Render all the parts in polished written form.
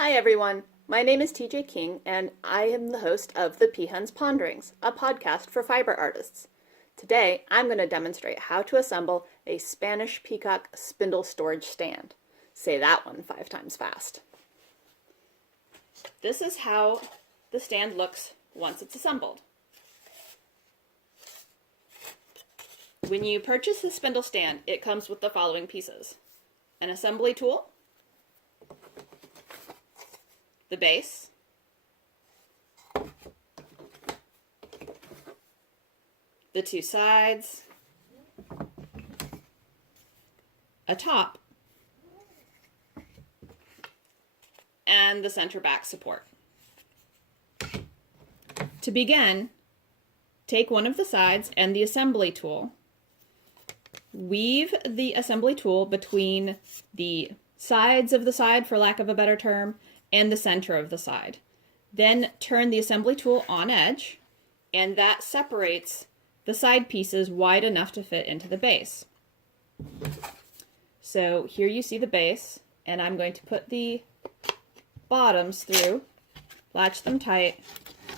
Hi everyone, my name is TJ King and I am the host of the Peahen's Ponderings, a podcast for fiber artists. Today I'm going to demonstrate how to assemble a Spanish Peacock spindle storage stand. Say that one 5 times fast. This is how the stand looks once it's assembled. When you purchase the spindle stand, it comes with the following pieces: an assembly tool, the base, the 2 sides, a top, and the center back support. To begin, take one of the sides and the assembly tool. Weave the assembly tool between the sides of the side, for lack of a better term, and the center of the side. Then turn the assembly tool on edge, and that separates the side pieces wide enough to fit into the base. So here you see the base, and I'm going to put the bottoms through, latch them tight,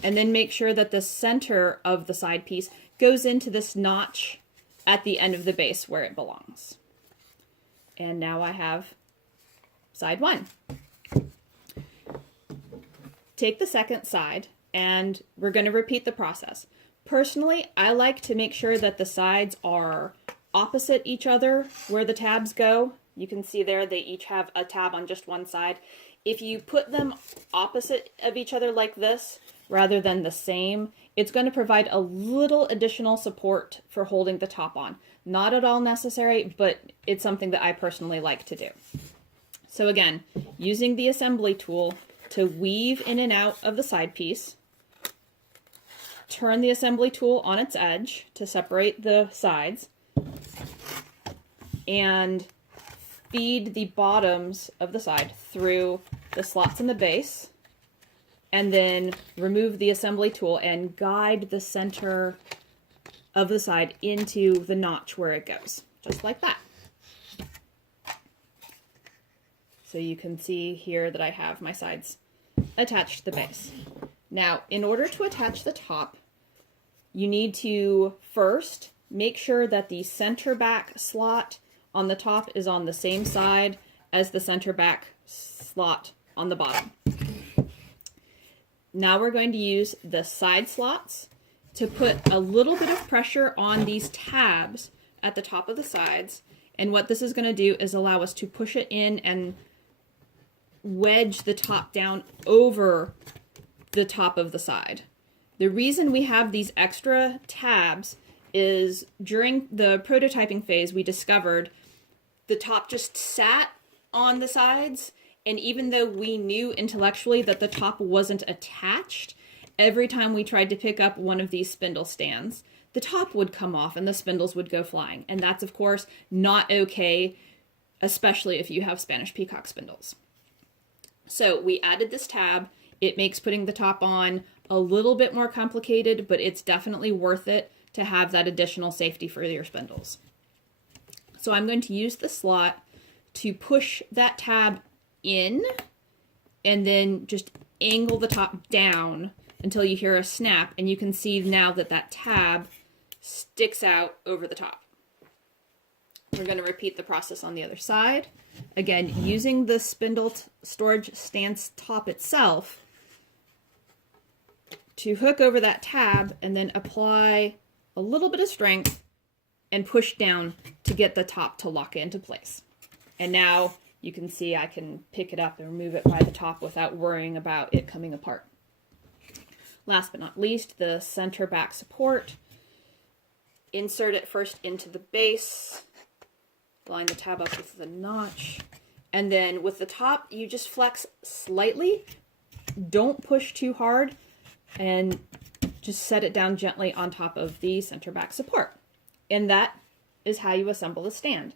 and then make sure that the center of the side piece goes into this notch at the end of the base where it belongs. And now I have side 1. Take the second side, and we're going to repeat the process. Personally, I like to make sure that the sides are opposite each other where the tabs go. You can see there they each have a tab on just one side. If you put them opposite of each other like this, rather than the same, it's going to provide a little additional support for holding the top on. Not at all necessary, but it's something that I personally like to do. So again, using the assembly tool to weave in and out of the side piece, turn the assembly tool on its edge to separate the sides, and feed the bottoms of the side through the slots in the base, and then remove the assembly tool and guide the center of the side into the notch where it goes, just like that. So you can see here that I have my sides attached to the base. Now, in order to attach the top, you need to first make sure that the center back slot on the top is on the same side as the center back slot on the bottom. Now we're going to use the side slots to put a little bit of pressure on these tabs at the top of the sides. And what this is going to do is allow us to push it in and wedge the top down over the top of the side. The reason we have these extra tabs is during the prototyping phase, we discovered the top just sat on the sides, and even though we knew intellectually that the top wasn't attached, every time we tried to pick up one of these spindle stands, the top would come off and the spindles would go flying. And that's, of course, not okay, especially if you have Spanish Peacock spindles. So we added this tab. It makes putting the top on a little bit more complicated, but it's definitely worth it to have that additional safety for your spindles. So I'm going to use the slot to push that tab in and then just angle the top down until you hear a snap, and you can see now that that tab sticks out over the top. We're going to repeat the process on the other side. Again, using the spindle storage stand top itself to hook over that tab and then apply a little bit of strength and push down to get the top to lock into place. And now you can see I can pick it up and remove it by the top without worrying about it coming apart. Last but not least, the center back support. Insert it first into the base, line the tab up with the notch, and then with the top, you just flex slightly. Don't push too hard, and just set it down gently on top of the center back support. And that is how you assemble the stand.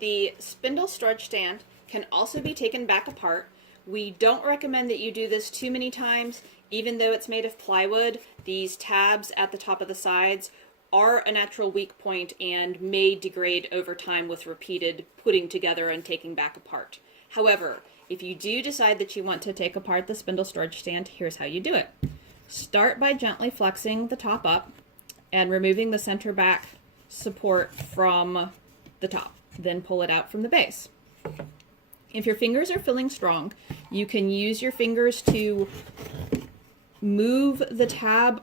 The spindle storage stand can also be taken back apart. We don't recommend that you do this too many times. Even though it's made of plywood, these tabs at the top of the sides are a natural weak point and may degrade over time with repeated putting together and taking back apart. However, if you do decide that you want to take apart the spindle storage stand, here's how you do it. Start by gently flexing the top up and removing the center back support from the top. Then pull it out from the base. If your fingers are feeling strong, you can use your fingers to move the tab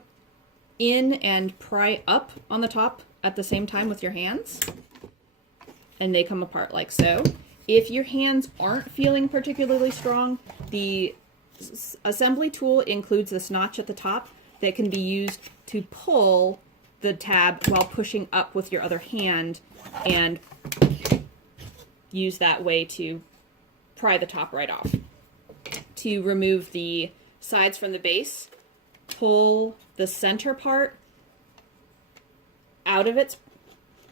in and pry up on the top at the same time with your hands, and they come apart like so. If your hands aren't feeling particularly strong, the assembly tool includes this notch at the top that can be used to pull the tab while pushing up with your other hand, and use that way to pry the top right off. To remove the sides from the base, pull the center part out of its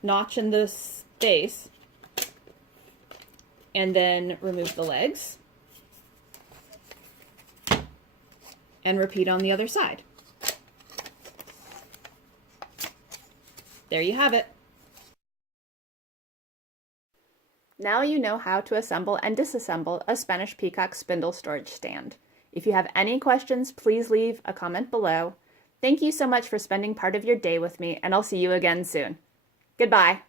notch in the base, and then remove the legs, and repeat on the other side. There you have it. Now you know how to assemble and disassemble a Spanish Peacock spindle storage stand. If you have any questions, please leave a comment below. Thank you so much for spending part of your day with me, and I'll see you again soon. Goodbye.